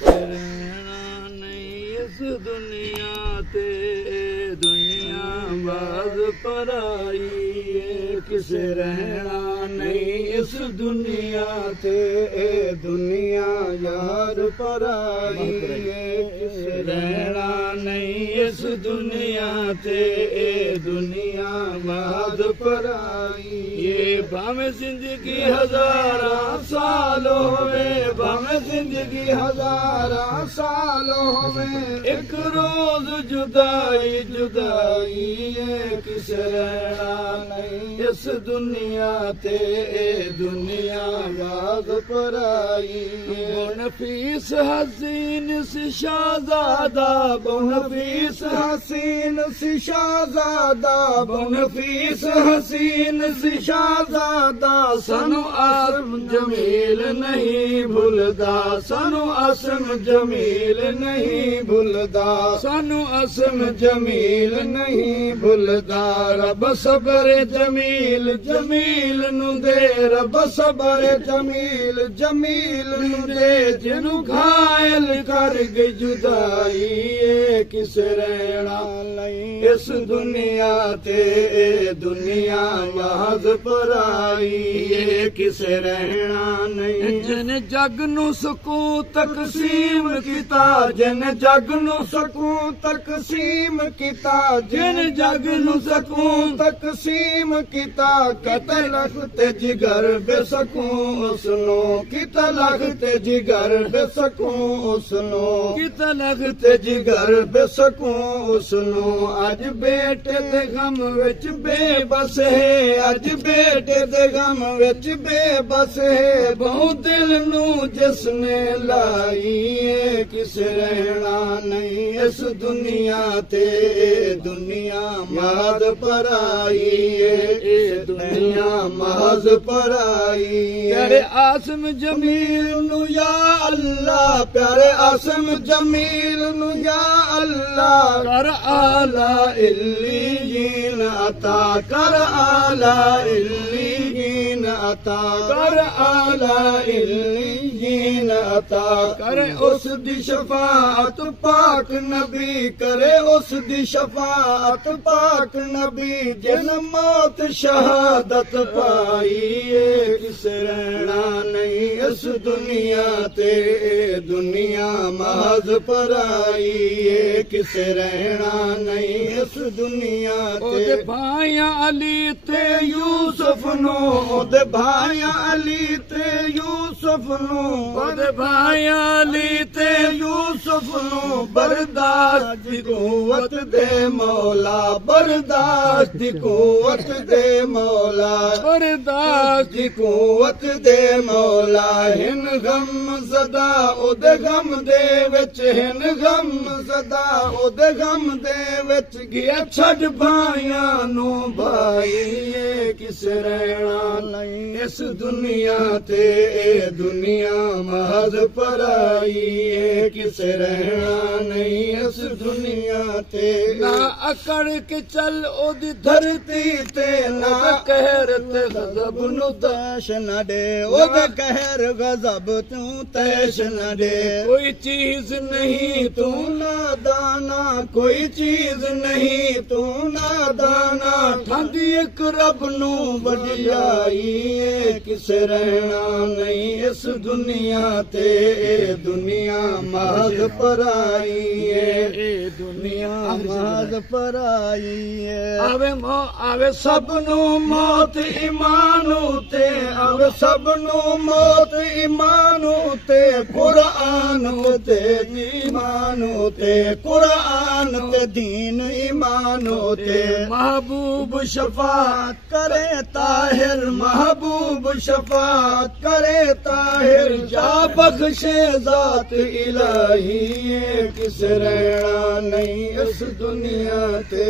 रहना नहीं इस दुनिया ते दुनिया बाज पराई किसे रहना नहीं इस दुनिया ते दुनिया यार पराई किसे रहना नहीं इस दुनिया ते दुनिया बाज पराई ये भाਵੇਂ जिंदगी हजारां साल होवे भाਵੇਂ जिंदगी हजारां साल होवे एक रोज जुदाई जुदाई किसे रहना नहीं इस दुनिया ते दुनिया बाग पराई नफीस हसीन सी शाहज़ादा नफीस हसीन सी शाहज़ादा नफीस हसीन सी शाहज़ादा सानू आसम जमील नहीं भूलदा सानू आसम जमील नहीं भूलदा सानू आसम जमील नहीं भूलदा रब सबर जमील जमील नू दे रब सबर जमील जमील नू दे जिनू घायल कर गई जुदाई किसे रहना नहीं इस दुनिया ते दुनिया बाज पराई किसे रहना नहीं जिन जग नू सकून तकसीम किता जिन जग नू सकून तकसीम किता जिन जग नू सकून तकसीम किता किते लखते जिगर बेसकून उसनो किते लखते जिगर बेसकून उसनो किते लखते जिगर बेसकून उसनो अज बेटे दे गम विच बेबस है अज बेटे दे गम विच बेबस है बहु दिल नू जिसने लाई किसे रहना नहीं इस दुनिया ते दुनिया माज पराई दुनिया माज पराई प्यारे आसम जमील नू या अल्लाह प्यारे आसम जमील नू या अल्लाह कर आला इल्लीन अता कर आला इल्लीन अता कर आला इल्लीन अता करे उस दी शफाअत पाक नबी करे उस दी शफाअत पाक नबी जिन मौत शहादत पाई किसे रहना नहीं इस दुनिया ते दुनिया माज पराई किसे रहना नहीं इस दुनिया ते भाइयां अली ते यूसुफ नो ओदे भाइयां अली ते यूसुफ नो ओदे भाइयां अली ते यूसुफ नो बर्दाश्त दी कुव्वत दे मौला बर्दाश्त दी कुव्वत दे मौला बर्दाश्त दी कुव्वत दे मौला हिन गम सदा ओदे गम दे विच हिन गम सदा ओदे गम दे विच गया छड़ भाइयां नू भाई किसे रहना नहीं इस दुनिया ते दुनिया महज पराई किसे रहना नहीं इस दुनिया ते ना अकड़ के चल ओदी धरती ते ना कहर ते गजब नू तैश न दे ओदा कहर गजब तू तैश न दे कोई चीज नहीं तू नादाना कोई चीज नहीं तू नादाना ठंडी एक रब नू वडियाई किसे रहना नहीं इस दुनिया ते दुनिया महज पराई दुनिया महज पराई आवे सबनू मौत ईमान ते आवे सबनू मौत ईमान ते कुरान ते ईमान ते कुरान ते दीन ईमान ते महबूब शफात करे ताहिर महबूब शफात करे ताहिर जा बख्शे जात इलाही किस रहना नहीं इस दुनिया ते